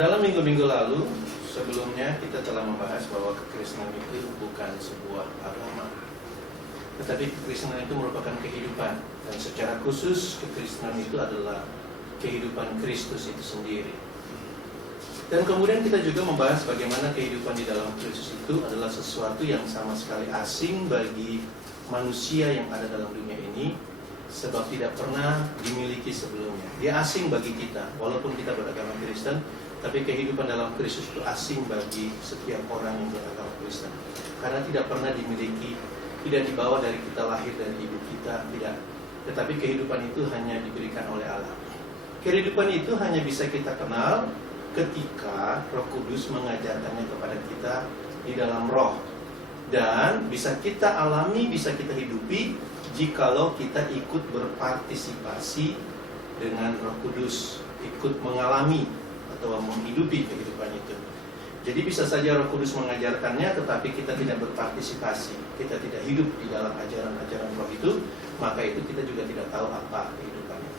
Dalam minggu-minggu lalu, sebelumnya kita telah membahas bahwa kekristenan itu bukan sebuah agama, tetapi kekristenan itu merupakan kehidupan. Dan secara khusus, kekristenan itu adalah kehidupan Kristus itu sendiri. Dan kemudian kita juga membahas bagaimana kehidupan di dalam Kristus itu adalah sesuatu yang sama sekali asing bagi manusia yang ada dalam dunia ini, sebab tidak pernah dimiliki sebelumnya. Dia asing bagi kita, walaupun kita beragama Kristen, tapi kehidupan dalam Kristus itu asing bagi setiap orang yang beragama Kristen. Karena tidak pernah dimiliki, tidak dibawa dari kita lahir dari ibu kita, tidak. Tetapi kehidupan itu hanya diberikan oleh Allah. Kehidupan itu hanya bisa kita kenal ketika Roh Kudus mengajarkannya kepada kita di dalam roh. Dan bisa kita alami, bisa kita hidupi jikalau kita ikut berpartisipasi dengan Roh Kudus, ikut mengalami atau menghidupi kehidupan itu. Jadi bisa saja Roh Kudus mengajarkannya, tetapi kita tidak berpartisipasi, kita tidak hidup di dalam ajaran-ajaran Roh itu, maka itu kita juga tidak tahu apa kehidupannya,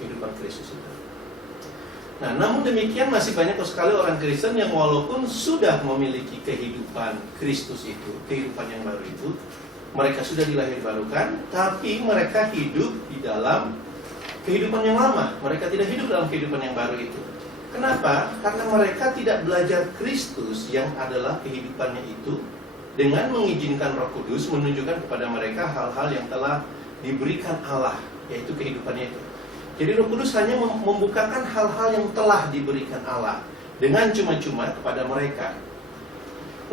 kehidupan Kristus itu. Nah, namun demikian masih banyak sekali orang Kristen yang walaupun sudah memiliki kehidupan Kristus itu, kehidupan yang baru itu, mereka sudah dilahirbarukan, tapi mereka hidup di dalam kehidupan yang lama. Mereka tidak hidup dalam kehidupan yang baru itu. Kenapa? Karena mereka tidak belajar Kristus yang adalah kehidupannya itu dengan mengizinkan Roh Kudus menunjukkan kepada mereka hal-hal yang telah diberikan Allah, yaitu kehidupannya itu. Jadi Roh Kudus hanya membukakan hal-hal yang telah diberikan Allah dengan cuma-cuma kepada mereka.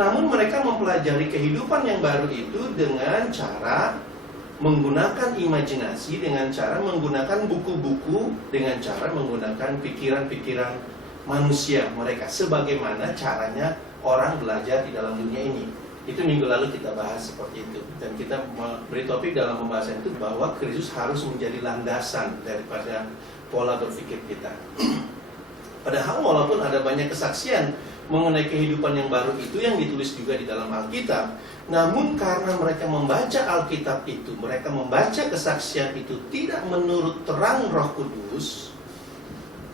Namun mereka mempelajari kehidupan yang baru itu dengan cara menggunakan imajinasi, dengan cara menggunakan buku-buku, dengan cara menggunakan pikiran-pikiran manusia mereka, sebagaimana caranya orang belajar di dalam dunia ini. Itu minggu lalu kita bahas seperti itu. Dan kita beri topik dalam pembahasan itu bahwa Kristus harus menjadi landasan daripada pola berpikir kita. Padahal walaupun ada banyak kesaksian mengenai kehidupan yang baru itu yang ditulis juga di dalam Alkitab, namun karena mereka membaca Alkitab itu, mereka membaca kesaksian itu tidak menurut terang Roh Kudus,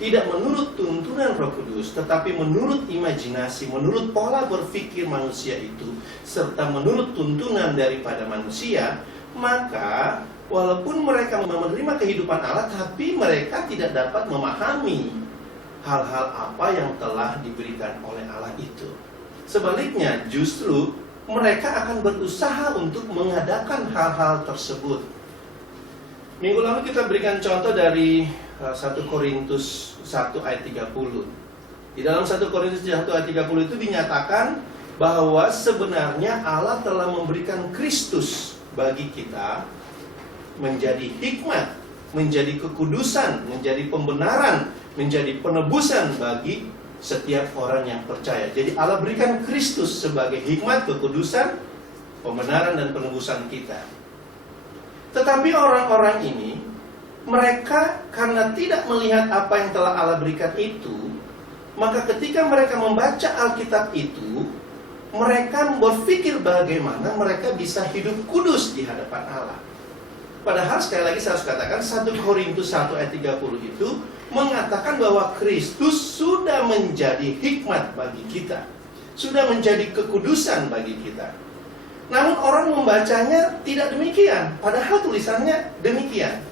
tidak menurut tuntunan Roh Kudus, tetapi menurut imajinasi, menurut pola berpikir manusia itu, serta menurut tuntunan daripada manusia, maka walaupun mereka menerima kehidupan Allah, tapi mereka tidak dapat memahami hal-hal apa yang telah diberikan oleh Allah itu. Sebaliknya, justru mereka akan berusaha untuk mengadakan hal-hal tersebut. Minggu lalu kita berikan contoh dari 1 Korintus 1 ayat 30. Di dalam 1 Korintus 1 ayat 30 itu dinyatakan bahwa sebenarnya Allah telah memberikan Kristus bagi kita menjadi hikmat, menjadi kekudusan, menjadi pembenaran, menjadi penebusan bagi setiap orang yang percaya. Jadi Allah berikan Kristus sebagai hikmat, kekudusan, pembenaran dan penebusan kita. Tetapi orang-orang ini, mereka karena tidak melihat apa yang telah Allah berikan itu, maka ketika mereka membaca Alkitab itu, mereka berpikir bagaimana mereka bisa hidup kudus di hadapan Allah. Padahal sekali lagi saya harus katakan 1 Korintus 1 ayat 30 itu mengatakan bahwa Kristus sudah menjadi hikmat bagi kita, sudah menjadi kekudusan bagi kita. Namun orang membacanya tidak demikian, padahal tulisannya demikian.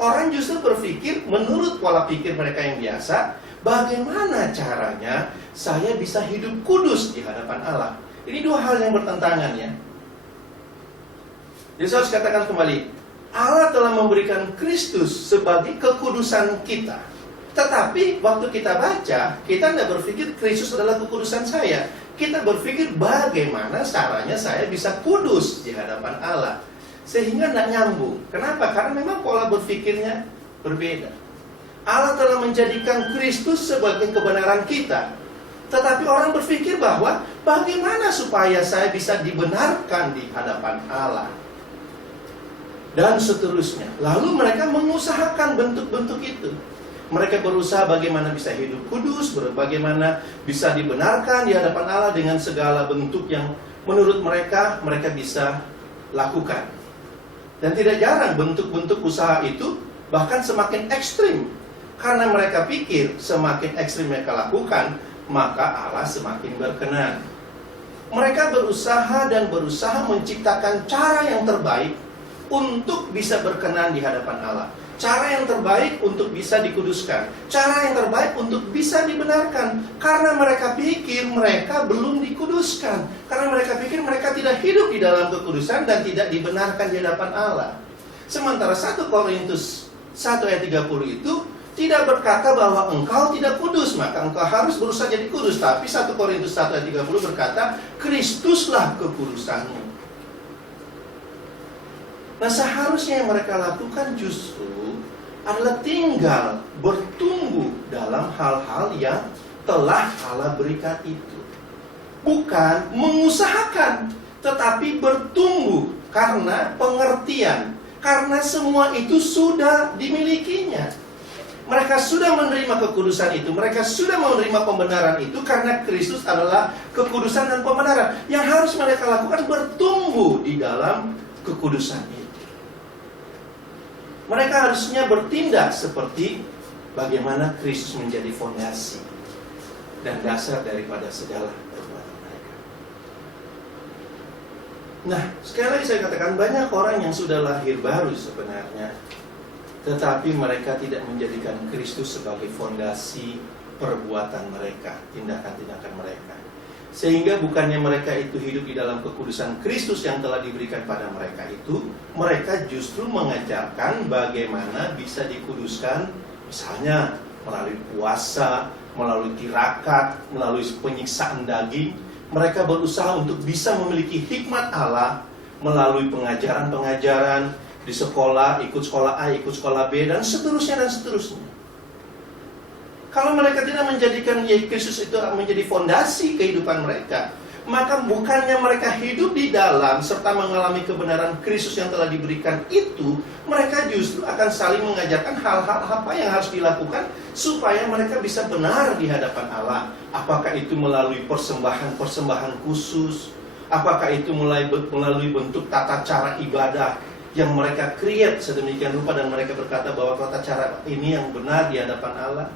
Orang justru berpikir menurut pola pikir mereka yang biasa, bagaimana caranya saya bisa hidup kudus di hadapan Allah. Ini dua hal yang bertentangan ya. Jadi saya harus katakan kembali, Allah telah memberikan Kristus sebagai kekudusan kita. Tetapi waktu kita baca, kita tidak berpikir Kristus adalah kekudusan saya. Kita berpikir bagaimana caranya saya bisa kudus di hadapan Allah. Sehingga tidak nyambung. Kenapa? Karena memang pola berpikirnya berbeda. Allah telah menjadikan Kristus sebagai kebenaran kita. Tetapi orang berpikir bahwa bagaimana supaya saya bisa dibenarkan di hadapan Allah. Dan seterusnya. Lalu mereka mengusahakan bentuk-bentuk itu. Mereka berusaha bagaimana bisa hidup kudus, bagaimana bisa dibenarkan di hadapan Allah dengan segala bentuk yang menurut mereka bisa lakukan. Dan tidak jarang bentuk-bentuk usaha itu bahkan semakin ekstrim. Karena mereka pikir semakin ekstrim mereka lakukan, maka Allah semakin berkenan. Mereka berusaha menciptakan cara yang terbaik untuk bisa berkenan di hadapan Allah. Cara yang terbaik untuk bisa dikuduskan. Cara yang terbaik untuk bisa dibenarkan. Karena mereka pikir mereka belum dikuduskan. Karena mereka pikir mereka tidak hidup di dalam kekudusan dan tidak dibenarkan di hadapan Allah. Sementara 1 Korintus 1 ayat 30 itu tidak berkata bahwa engkau tidak kudus, maka engkau harus berusaha jadi kudus. Tapi 1 Korintus 1 ayat 30 berkata, Kristuslah kekudusanmu. Nah, seharusnya yang mereka lakukan justru adalah tinggal bertumbuh dalam hal-hal yang telah Allah berikan itu. Bukan mengusahakan, tetapi bertumbuh karena pengertian. Karena semua itu sudah dimilikinya. Mereka sudah menerima kekudusan itu. Mereka sudah menerima pembenaran itu. Karena Kristus adalah kekudusan dan pembenaran. Yang harus mereka lakukan bertumbuh di dalam kekudusan itu. Mereka harusnya bertindak seperti bagaimana Kristus menjadi fondasi dan dasar daripada segala perbuatan mereka. Nah, sekali lagi saya katakan, banyak orang yang sudah lahir baru sebenarnya, tetapi mereka tidak menjadikan Kristus sebagai fondasi perbuatan mereka, tindakan-tindakan mereka. Sehingga bukannya mereka itu hidup di dalam kekudusan Kristus yang telah diberikan pada mereka itu, mereka justru mengajarkan bagaimana bisa dikuduskan, misalnya melalui puasa, melalui tirakat, melalui penyiksaan daging. Mereka berusaha untuk bisa memiliki hikmat Allah melalui pengajaran-pengajaran di sekolah, ikut sekolah A, ikut sekolah B, dan seterusnya dan seterusnya. Kalau mereka tidak menjadikan Kristus itu menjadi fondasi kehidupan mereka, maka bukannya mereka hidup di dalam serta mengalami kebenaran Kristus yang telah diberikan itu, mereka justru akan saling mengajarkan hal-hal apa yang harus dilakukan supaya mereka bisa benar di hadapan Allah. Apakah itu melalui persembahan-persembahan khusus, apakah itu melalui bentuk tata cara ibadah yang mereka create sedemikian rupa, dan mereka berkata bahwa tata cara ini yang benar di hadapan Allah.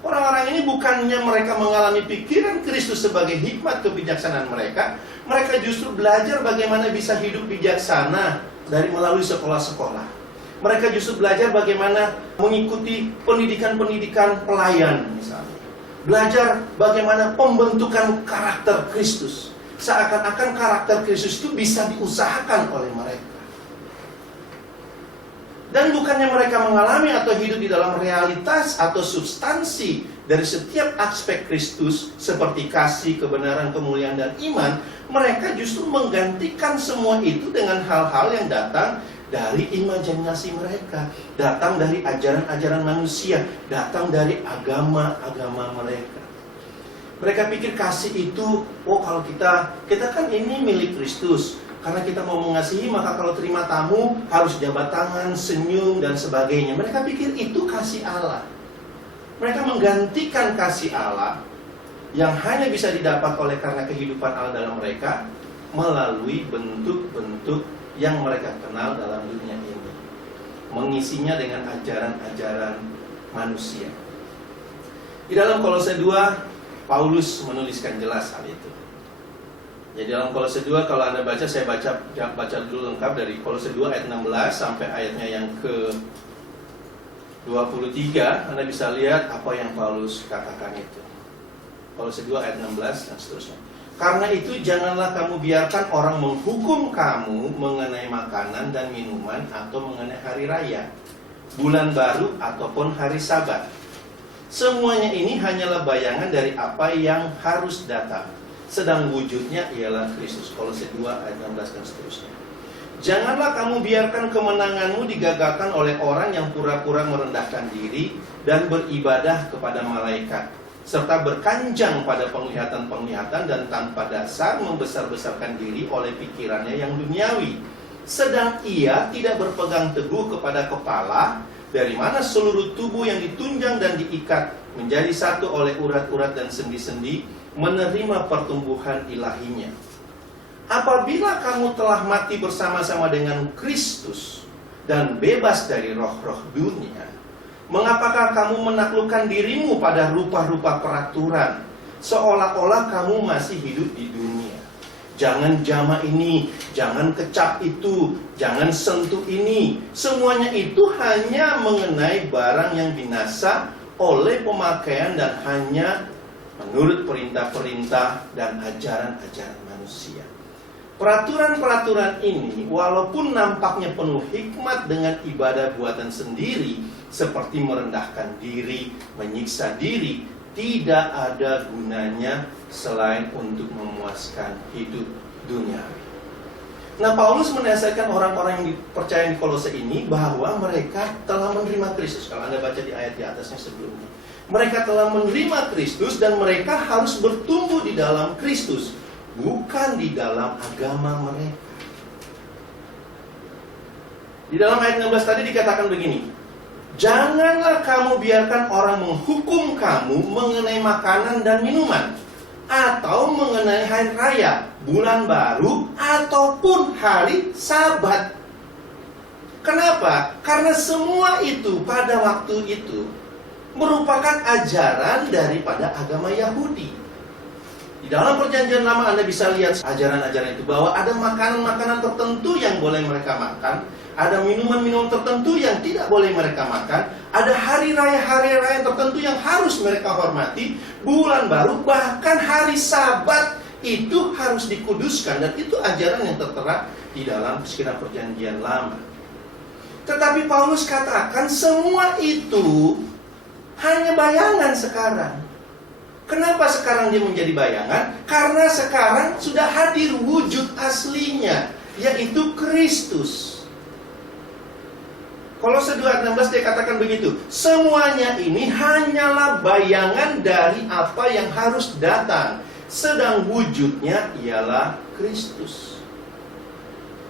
Orang-orang ini bukannya mereka mengalami pikiran Kristus sebagai hikmat kebijaksanaan mereka. Mereka justru belajar bagaimana bisa hidup bijaksana dari melalui sekolah-sekolah. Mereka justru belajar bagaimana mengikuti pendidikan-pendidikan pelayan misalnya. Belajar bagaimana pembentukan karakter Kristus. Seakan-akan karakter Kristus itu bisa diusahakan oleh mereka. Dan bukannya mereka mengalami atau hidup di dalam realitas atau substansi dari setiap aspek Kristus seperti kasih, kebenaran, kemuliaan, dan iman. Mereka justru menggantikan semua itu dengan hal-hal yang datang dari imajinasi mereka, datang dari ajaran-ajaran manusia, datang dari agama-agama mereka. Mereka pikir kasih itu, kalau kita kan ini milik Kristus. Karena kita mau mengasihi, maka kalau terima tamu harus jabat tangan, senyum, dan sebagainya. Mereka pikir itu kasih Allah. Mereka menggantikan kasih Allah yang hanya bisa didapat oleh karena kehidupan Allah dalam mereka melalui bentuk-bentuk yang mereka kenal dalam dunia ini. Mengisinya dengan ajaran-ajaran manusia. Di dalam Kolose 2, Paulus menuliskan jelas hal itu. Jadi dalam Kolose 2, kalau Anda baca, saya baca dulu lengkap dari Kolose 2 ayat 16 sampai ayatnya yang ke 23. Anda bisa lihat apa yang Paulus katakan itu. Kolose 2 ayat 16 dan seterusnya. Karena itu janganlah kamu biarkan orang menghukum kamu mengenai makanan dan minuman atau mengenai hari raya, bulan baru ataupun hari Sabat. Semuanya ini hanyalah bayangan dari apa yang harus datang, sedang wujudnya ialah Kristus. Kolose 2 ayat 16 dan seterusnya. Janganlah kamu biarkan kemenanganmu digagalkan oleh orang yang pura-pura merendahkan diri dan beribadah kepada malaikat, serta berkanjang pada penglihatan-penglihatan dan tanpa dasar membesar-besarkan diri oleh pikirannya yang duniawi. Sedang ia tidak berpegang teguh kepada kepala, dari mana seluruh tubuh yang ditunjang dan diikat menjadi satu oleh urat-urat dan sendi-sendi, menerima pertumbuhan ilahinya. Apabila kamu telah mati bersama-sama dengan Kristus dan bebas dari roh-roh dunia, Mengapakah kamu menaklukkan dirimu pada rupa-rupa peraturan, seolah-olah kamu masih hidup di dunia? Jangan jama ini, jangan kecap itu, jangan sentuh ini. Semuanya itu hanya mengenai barang yang binasa oleh pemakaian dan hanya menurut perintah-perintah dan ajaran-ajaran manusia. Peraturan-peraturan ini walaupun nampaknya penuh hikmat dengan ibadah buatan sendiri, seperti merendahkan diri, menyiksa diri, tidak ada gunanya selain untuk memuaskan hidup duniawi. Nah, Paulus menasihatkan orang-orang yang percaya di Kolose ini bahwa mereka telah menerima Kristus. Kalau Anda baca di ayat di atasnya sebelumnya, mereka telah menerima Kristus dan mereka harus bertumbuh di dalam Kristus, bukan di dalam agama mereka. Di dalam ayat 16 tadi dikatakan begini, janganlah kamu biarkan orang menghukum kamu mengenai makanan dan minuman, atau mengenai hari raya, bulan baru, ataupun hari Sabat. Kenapa? Karena semua itu pada waktu itu merupakan ajaran daripada agama Yahudi. Di dalam perjanjian lama Anda bisa lihat ajaran-ajaran itu, bahwa ada makanan-makanan tertentu yang boleh mereka makan, ada minuman-minuman tertentu yang tidak boleh mereka makan, ada hari raya tertentu yang harus mereka hormati, bulan baru, bahkan hari Sabat itu harus dikuduskan. Dan itu ajaran yang tertera di dalam sekiranya perjanjian lama. Tetapi Paulus katakan semua itu hanya bayangan sekarang. Kenapa sekarang dia menjadi bayangan? Karena sekarang sudah hadir wujud aslinya, yaitu Kristus. Kolose 2:16 dia katakan begitu, semuanya ini hanyalah bayangan dari apa yang harus datang, sedang wujudnya ialah Kristus.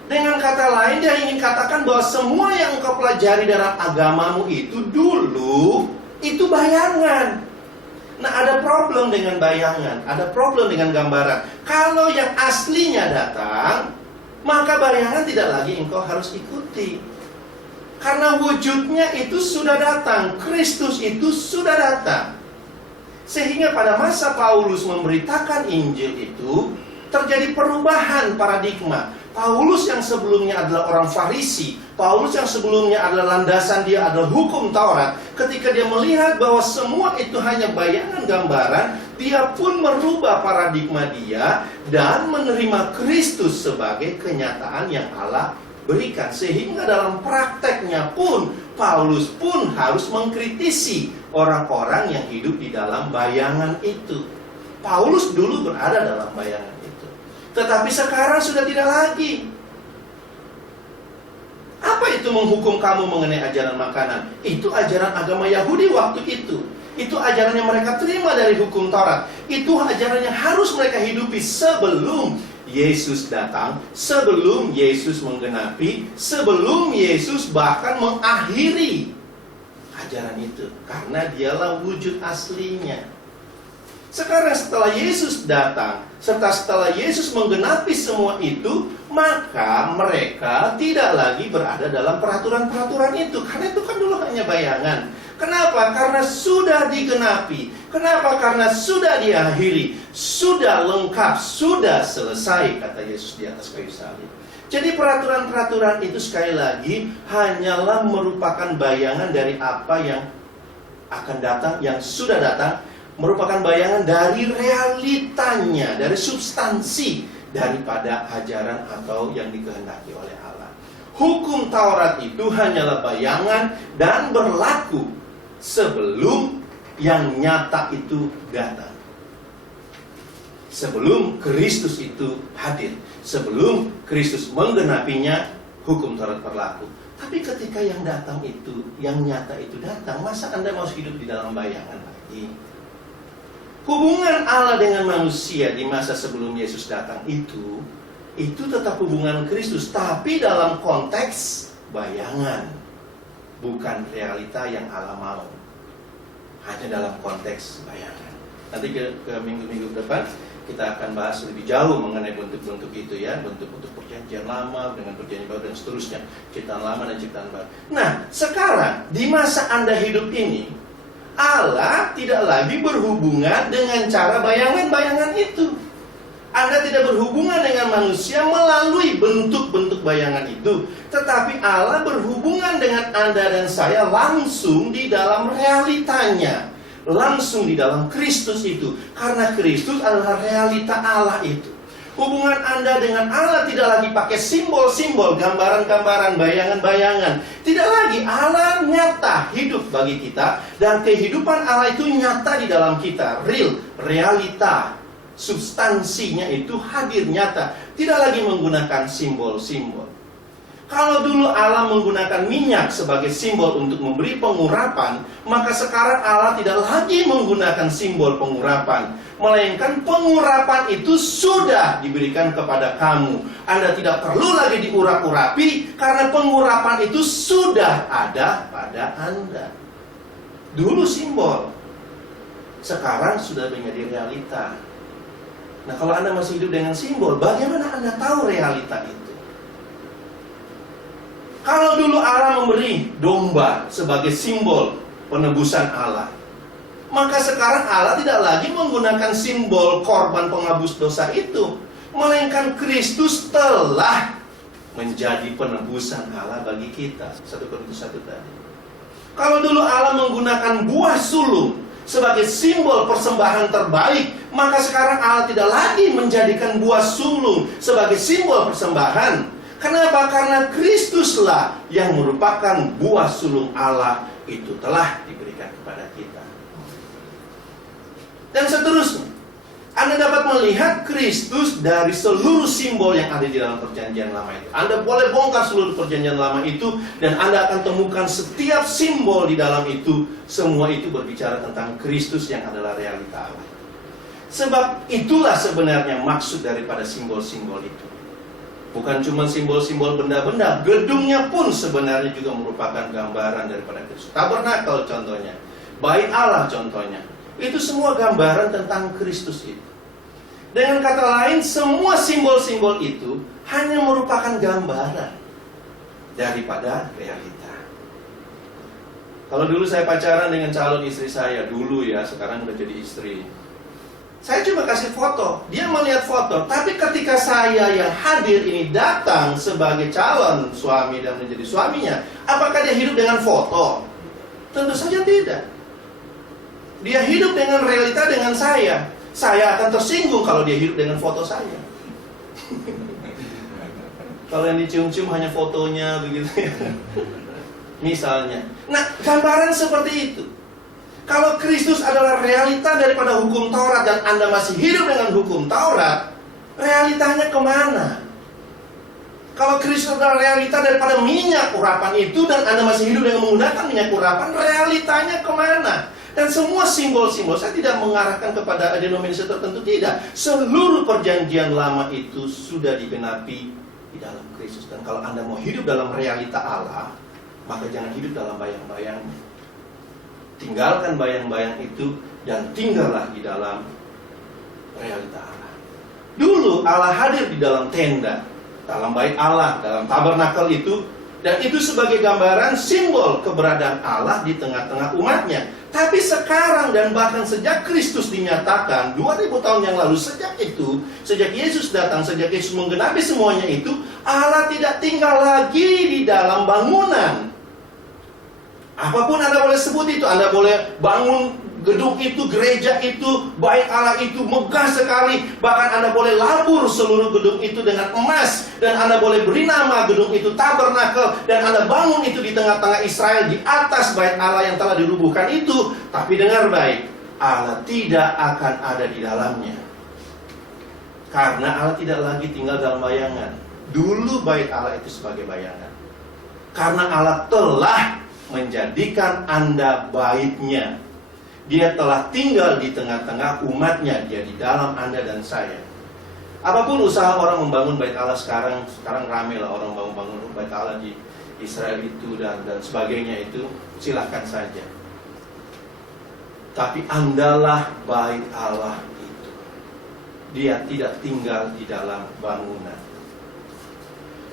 Dengan kata lain, dia ingin katakan bahwa semua yang engkau pelajari dalam agamamu itu dulu, itu bayangan. Nah, ada problem dengan bayangan, ada problem dengan gambaran. Kalau yang aslinya datang, maka bayangan tidak lagi engkau harus ikuti. Karena wujudnya itu sudah datang, Kristus itu sudah datang. Sehingga pada masa Paulus memberitakan Injil itu, terjadi perubahan paradigma. Paulus yang sebelumnya adalah orang Farisi, Paulus yang sebelumnya adalah landasan dia adalah hukum Taurat, ketika dia melihat bahwa semua itu hanya bayangan gambaran, dia pun merubah paradigma dia dan menerima Kristus sebagai kenyataan yang Allah berikan. Sehingga dalam prakteknya pun Paulus pun harus mengkritisi orang-orang yang hidup di dalam bayangan itu. Paulus dulu berada dalam bayangan itu, tetapi sekarang sudah tidak lagi. Apa itu menghukum kamu mengenai ajaran makanan? Itu ajaran agama Yahudi waktu itu. Itu ajaran yang mereka terima dari hukum Taurat. Itu ajaran yang harus mereka hidupi sebelum Yesus datang, sebelum Yesus menggenapi, sebelum Yesus bahkan mengakhiri ajaran itu. Karena dialah wujud aslinya. Sekarang setelah Yesus datang, serta setelah Yesus menggenapi semua itu, maka mereka tidak lagi berada dalam peraturan-peraturan itu. Karena itu kan dulu hanya bayangan. Kenapa? Karena sudah digenapi. Kenapa? Karena sudah diakhiri, sudah lengkap, sudah selesai, kata Yesus di atas kayu salib. Jadi peraturan-peraturan itu sekali lagi hanyalah merupakan bayangan dari apa yang akan datang, yang sudah datang, merupakan bayangan dari realitanya, dari substansi daripada ajaran atau yang dikehendaki oleh Allah. Hukum Taurat itu hanyalah bayangan dan berlaku sebelum yang nyata itu datang. Sebelum Kristus itu hadir, sebelum Kristus menggenapinya, hukum Taurat berlaku. Tapi ketika yang datang itu, yang nyata itu datang, masa Anda mau hidup di dalam bayangan lagi? Hubungan Allah dengan manusia di masa sebelum Yesus datang itu tetap hubungan Kristus, tapi dalam konteks bayangan, bukan realita yang Allah mau. Hanya dalam konteks bayangan. Nanti ke minggu-minggu depan kita akan bahas lebih jauh mengenai bentuk-bentuk itu ya, bentuk-bentuk perjanjian lama dengan perjanjian baru dan seterusnya, ciptaan lama dan ciptaan baru. Nah, sekarang di masa Anda hidup ini, Allah tidak lagi berhubungan dengan cara bayangan-bayangan itu. Anda tidak berhubungan dengan manusia melalui bentuk-bentuk bayangan itu, tetapi Allah berhubungan dengan Anda dan saya langsung di dalam realitanya, langsung di dalam Kristus itu. Karena Kristus adalah realita Allah itu. Hubungan Anda dengan Allah tidak lagi pakai simbol-simbol, gambaran-gambaran, bayangan-bayangan. Tidak lagi, Allah nyata hidup bagi kita, dan kehidupan Allah itu nyata di dalam kita, real, realita. Substansinya itu hadir nyata, tidak lagi menggunakan simbol-simbol. Kalau dulu Allah menggunakan minyak sebagai simbol untuk memberi pengurapan, maka sekarang Allah tidak lagi menggunakan simbol pengurapan, melainkan pengurapan itu sudah diberikan kepada kamu. Anda tidak perlu lagi diurap-urapi, karena pengurapan itu sudah ada pada Anda. Dulu simbol, sekarang sudah menjadi realita. Nah, kalau Anda masih hidup dengan simbol, bagaimana Anda tahu realita itu? Kalau dulu Allah memberi domba sebagai simbol penebusan Allah, maka sekarang Allah tidak lagi menggunakan simbol korban penghapus dosa itu, melainkan Kristus telah menjadi penebusan Allah bagi kita. 1 Korintus 1 tadi. Kalau dulu Allah menggunakan buah sulung sebagai simbol persembahan terbaik, maka sekarang Allah tidak lagi menjadikan buah sulung sebagai simbol persembahan. Kenapa? Karena Kristuslah yang merupakan buah sulung Allah itu telah diberikan kepada kita. Dan seterusnya, Anda dapat melihat Kristus dari seluruh simbol yang ada di dalam perjanjian lama itu. Anda boleh bongkar seluruh perjanjian lama itu, dan Anda akan temukan setiap simbol di dalam itu. Semua itu berbicara tentang Kristus yang adalah realita Allah. Sebab itulah sebenarnya maksud daripada simbol-simbol itu. Bukan cuma simbol-simbol benda-benda, gedungnya pun sebenarnya juga merupakan gambaran daripada Kristus. Tabernakel contohnya, bait Allah contohnya, itu semua gambaran tentang Kristus itu. Dengan kata lain, semua simbol-simbol itu hanya merupakan gambaran daripada realita. Kalau dulu saya pacaran dengan calon istri saya, dulu ya, sekarang udah jadi istri, saya cuma kasih foto, dia melihat foto. Tapi ketika saya yang hadir ini datang sebagai calon suami dan menjadi suaminya, apakah dia hidup dengan foto? Tentu saja tidak. Dia hidup dengan realita dengan saya. Saya akan tersinggung kalau dia hidup dengan foto saya. Kalau yang dicium-cium hanya fotonya begitu ya. Misalnya. Nah, gambaran seperti itu. Kalau Kristus adalah realita daripada hukum Taurat dan Anda masih hidup dengan hukum Taurat, realitanya kemana? Kalau Kristus adalah realita daripada minyak urapan itu dan Anda masih hidup dengan menggunakan minyak urapan, realitanya kemana? Dan semua simbol-simbol, saya tidak mengarahkan kepada denominasi tertentu, tidak. Seluruh perjanjian lama itu sudah digenapi di dalam Kristus. Dan kalau Anda mau hidup dalam realita Allah, maka jangan hidup dalam bayang-bayang. Tinggalkan bayang-bayang itu dan tinggallah di dalam realita Allah. Dulu Allah hadir di dalam tenda, dalam bait Allah, dalam tabernakel itu, dan itu sebagai gambaran simbol keberadaan Allah di tengah-tengah umatnya. Tapi sekarang dan bahkan sejak Kristus dinyatakan 2000 tahun yang lalu, sejak Yesus datang, sejak Yesus menggenapi semuanya itu, Allah tidak tinggal lagi di dalam bangunan. Apapun Anda boleh sebut itu, Anda boleh bangun gedung itu, gereja itu, bait Allah itu megah sekali. Bahkan Anda boleh labur seluruh gedung itu dengan emas, dan Anda boleh beri nama gedung itu tabernakel, dan Anda bangun itu di tengah-tengah Israel, di atas bait Allah yang telah dirubuhkan itu. Tapi dengar baik, Allah tidak akan ada di dalamnya, karena Allah tidak lagi tinggal dalam bayangan. Dulu bait Allah itu sebagai bayangan, karena Allah telah menjadikan Anda baitnya. Dia telah tinggal di tengah-tengah umatnya. Dia di dalam Anda dan saya. Apapun usaha orang membangun bait Allah sekarang rame lah orang bangun bait Allah di Israel itu dan sebagainya itu, silahkan saja. Tapi Andalah bait Allah itu. Dia tidak tinggal di dalam bangunan.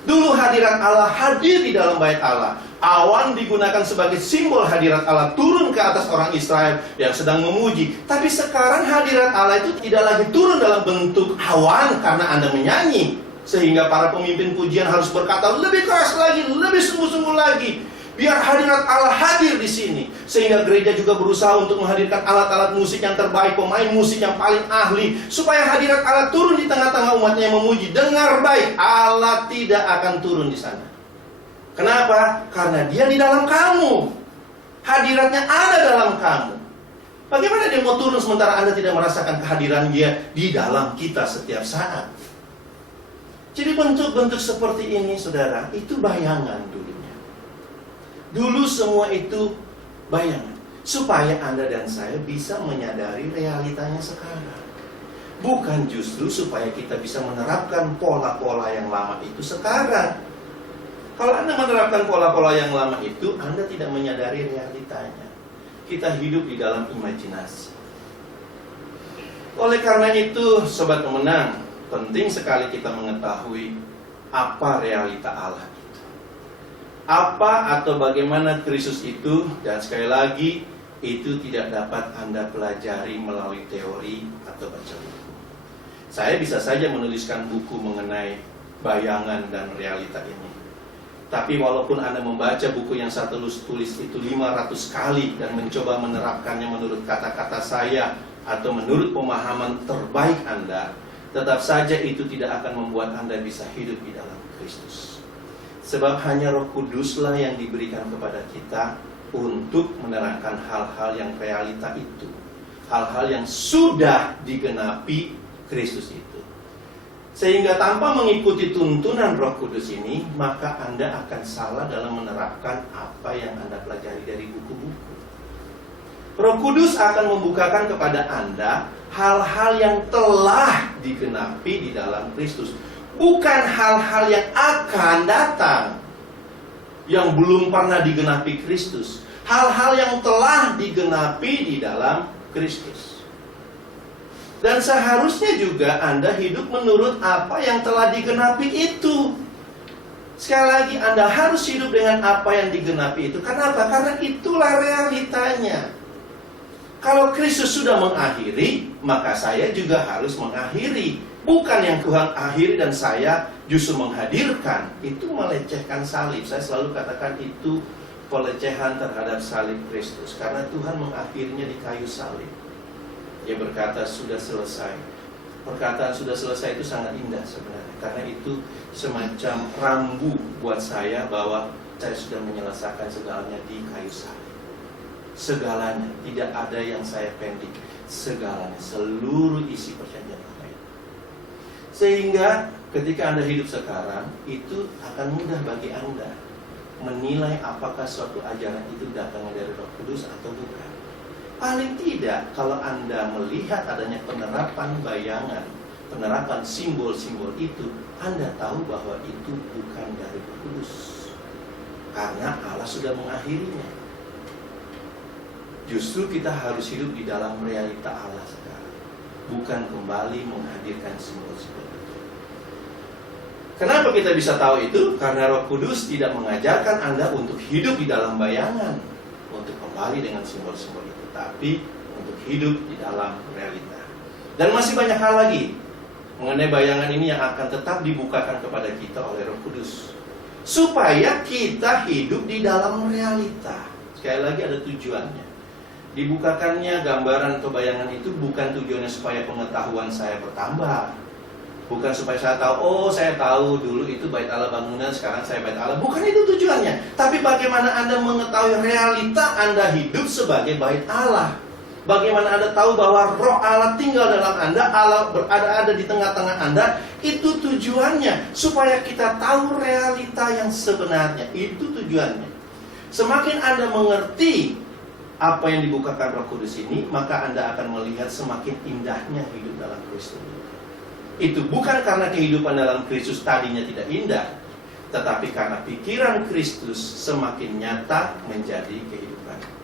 Dulu hadirat Allah hadir di dalam bait Allah. Awan digunakan sebagai simbol hadirat Allah turun ke atas orang Israel yang sedang memuji. Tapi sekarang hadirat Allah itu tidak lagi turun dalam bentuk awan karena Anda menyanyi, sehingga para pemimpin pujian harus berkata lebih keras lagi, lebih sungguh-sungguh lagi, biar hadirat Allah hadir di sini. Sehingga gereja juga berusaha untuk menghadirkan alat-alat musik yang terbaik, pemain musik yang paling ahli, supaya hadirat Allah turun di tengah-tengah umatnya yang memuji. Dengar baik, Allah tidak akan turun di sana. Kenapa? Karena dia di dalam kamu. Hadiratnya ada dalam kamu. Bagaimana dia mau turun sementara Anda tidak merasakan kehadiran dia di dalam kita setiap saat? Jadi bentuk-bentuk seperti ini, saudara, itu bayangan dulunya. Dulu semua itu bayangan, supaya Anda dan saya bisa menyadari realitanya sekarang. Bukan justru supaya kita bisa menerapkan pola-pola yang lama itu sekarang. Kalau Anda menerapkan pola-pola yang lama itu, Anda tidak menyadari realitanya. Kita hidup di dalam imajinasi. Oleh karena itu, sobat pemenang, penting sekali kita mengetahui apa realita Allah. Apa atau bagaimana Kristus itu, dan sekali lagi, itu tidak dapat Anda pelajari melalui teori atau baca buku. Saya bisa saja menuliskan buku mengenai bayangan dan realita ini. Tapi walaupun Anda membaca buku yang saya tulis itu 500 kali dan mencoba menerapkannya menurut kata-kata saya atau menurut pemahaman terbaik Anda, tetap saja itu tidak akan membuat Anda bisa hidup di dalam Kristus. Sebab hanya Roh Kuduslah yang diberikan kepada kita untuk menerangkan hal-hal yang realita itu. Hal-hal yang sudah digenapi Kristus itu. Sehingga tanpa mengikuti tuntunan Roh Kudus ini, maka Anda akan salah dalam menerapkan apa yang Anda pelajari dari buku-buku. Roh Kudus akan membukakan kepada Anda hal-hal yang telah digenapi di dalam Kristus. Bukan hal-hal yang akan datang, yang belum pernah digenapi Kristus. Hal-hal yang telah digenapi di dalam Kristus. Dan seharusnya juga Anda hidup menurut apa yang telah digenapi itu. Sekali lagi, Anda harus hidup dengan apa yang digenapi itu. Kenapa? Karena itulah realitanya. Kalau Kristus sudah mengakhiri, maka saya juga harus mengakhiri. Bukan yang Tuhan akhiri dan saya justru menghadirkan. Itu melecehkan salib. Saya selalu katakan itu pelecehan terhadap salib Kristus. Karena Tuhan mengakhirinya di kayu salib. Dia berkata sudah selesai. Perkataan sudah selesai itu sangat indah sebenarnya. Karena itu semacam rambu buat saya bahwa saya sudah menyelesaikan segalanya di kayu salib. Segalanya, tidak ada yang saya pending. Segalanya, seluruh isi perjanjian lama. Sehingga ketika Anda hidup sekarang, itu akan mudah bagi Anda menilai apakah suatu ajaran itu datangnya dari Roh Kudus atau bukan. Paling tidak, kalau Anda melihat adanya penerapan bayangan, penerapan simbol-simbol itu, Anda tahu bahwa itu bukan dari Roh Kudus. Karena Allah sudah mengakhirinya. Justru kita harus hidup di dalam realita Allah sekarang, bukan kembali menghadirkan simbol-simbol itu. Kenapa kita bisa tahu itu? Karena Roh Kudus tidak mengajarkan Anda untuk hidup di dalam bayangan, untuk kembali dengan simbol-simbol itu, tapi untuk hidup di dalam realita. Dan masih banyak hal lagi mengenai bayangan ini yang akan tetap dibukakan kepada kita oleh Roh Kudus, supaya kita hidup di dalam realita. Sekali lagi ada tujuannya. Dibukakannya gambaran atau bayangan itu bukan tujuannya supaya pengetahuan saya bertambah. Bukan supaya saya tahu, oh saya tahu dulu itu bait Allah bangunan, sekarang saya bait Allah. Bukan itu tujuannya. Tapi bagaimana Anda mengetahui realita Anda hidup sebagai bait Allah. Bagaimana Anda tahu bahwa Roh Allah tinggal dalam Anda, Allah berada di tengah-tengah Anda. Itu tujuannya, supaya kita tahu realita yang sebenarnya. Itu tujuannya. Semakin Anda mengerti apa yang dibukakan Roh Kudus ini, maka Anda akan melihat semakin indahnya hidup dalam Kristus. Itu bukan karena kehidupan dalam Kristus tadinya tidak indah, tetapi karena pikiran Kristus semakin nyata menjadi kehidupan.